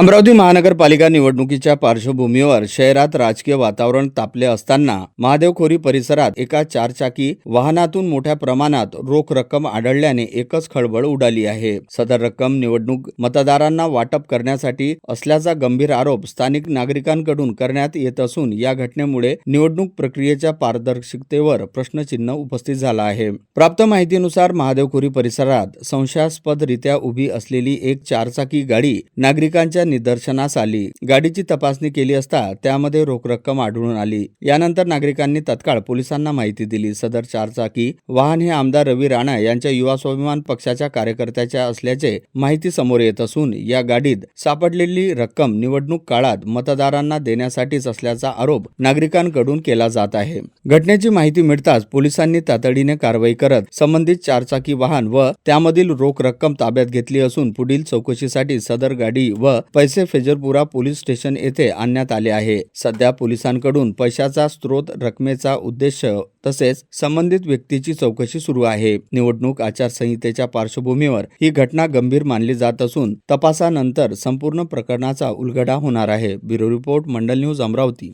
अमरावती महानगरपालिका निवडणुकीच्या पार्श्वभूमीवर शहरात राजकीय वातावरण तापले असताना महादेवखोरी परिसरात एका चारचाकी वाहनातून मोठ्या प्रमाणात रोख रक्कम आढळल्याने एकच खळबळ उडाली आहे। सदर रक्कम निवडणूक मतदारांना वाटप करण्यासाठी असल्याचा गंभीर आरोप स्थानिक नागरिकांकडून करण्यात येत असून या घटनेमुळे निवडणूक प्रक्रियेच्या पारदर्शकतेवर प्रश्नचिन्ह उपस्थित झाला आहे। प्राप्त माहितीनुसार महादेवखोरी परिसरात संशयास्पदरित्या उभी असलेली एक चारचाकी गाडी नागरिकांच्या निदर्शनास आली। गाडीची तपासणी केली असता त्यामध्ये रोख रक्कम आढळून आली। यानंतर नागरिकांनी तत्काळ पोलिसांना माहिती दिली। सदर चारचाकी वाहन हे आमदार रवी राणा यांच्या युवा स्वाभिमान पक्षाच्या कार्यकर्त्याच्या असल्याचे माहिती समोर येत असून या गाडीत सापडलेली रक्कम निवडणूक काळात मतदारांना देण्यासाठीच असल्याचा आरोप नागरिकांकडून केला जात आहे। घटनेची माहिती मिळताच पोलिसांनी तातडीने कारवाई करत संबंधित चारचाकी वाहन व त्यामधील रोख रक्कम ताब्यात घेतली असून पुढील चौकशीसाठी सदर गाडी व पैसे फेजरपुरा पोलीस स्टेशन येथे आणण्यात आले आहे। सध्या पोलिसांकडून पैशाचा स्रोत, रकमेचा उद्देश तसेच संबंधित व्यक्तीची चौकशी सुरू आहे। निवडणूक आचारसंहितेच्या पार्श्वभूमीवर ही घटना गंभीर मानली जात असून तपासानंतर संपूर्ण प्रकरणाचा उलगडा होणार आहे। ब्युरो रिपोर्ट, मंडल न्यूज, अमरावती।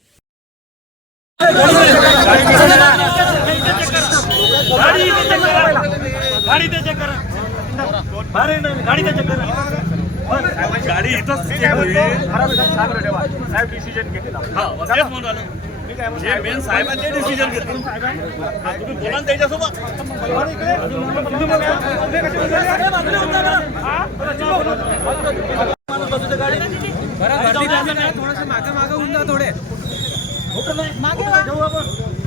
गाडी इथंच साहेब डिसिजन घेतला। तेच म्हणून आलो जे मेन साहेबांनी ते डिसिजन घेतलं। तुम्ही बोला ना त्याच्यासोबत। मागे होऊन जा थोडे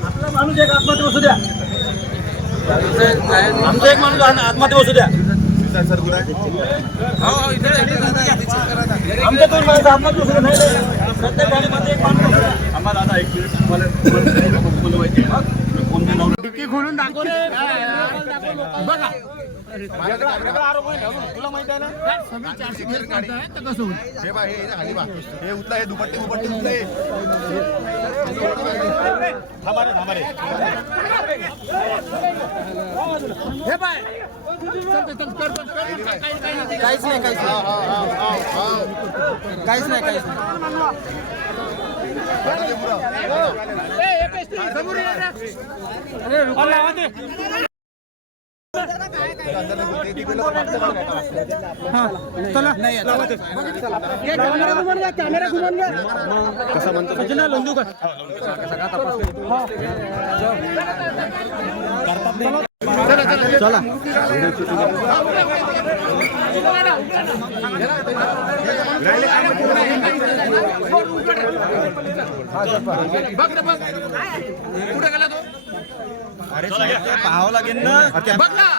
आपला माणूस एक आत्महत्या बसू द्या। आमचा एक माणूस आत्महत्या बसू द्या। आमच्या दोन माणसं आत्महत्या बसू द्या। प्रत्येक गाडीमध्ये एक माणूस बसू द्या। आम्हाला आता 1 मिनिट तुम्हाला बोलवायचे फोन लावून डिक्की खोलून दाखव रे। बघा तुला माहिती आहे ना सगळी 400 घेर काढताय तर कसं होईल? हे बा हे खाली बा हे उतला हे दुपट्टी उतले थांबा रे हे बाय काहीच नाही कॅमेरा घुमून घ्या कसा म्हणतो लंदू का चला कुठे गेला तो? अरे पाहावं लागेल ना बघ ना।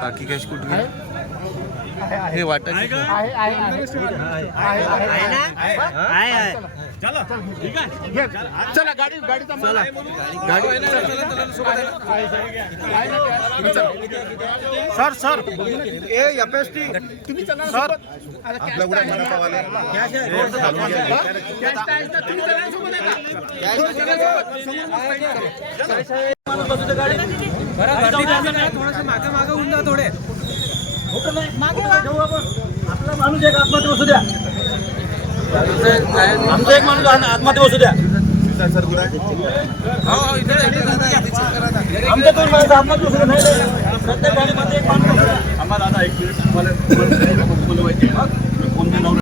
बाकी कॅश कुठे हे वाटत चला ठीक आहे चला गाडीचा चला सर ए एफएसटी तुम्ही चला सर आपल्या उड्या मनपावाले मागे होऊन जा थोडे आपला माणूस एक आत्महत्या बसू द्या। आमचा एक माणूस आत्महत्या बसू द्या। आमच्या दोन माणसं आत्महत्या बसू द्या। प्रत्येक गाडीमध्ये एक माणूस आम्हाला आता 1 मिनिट तुम्हाला बोलवायचे फोन लावून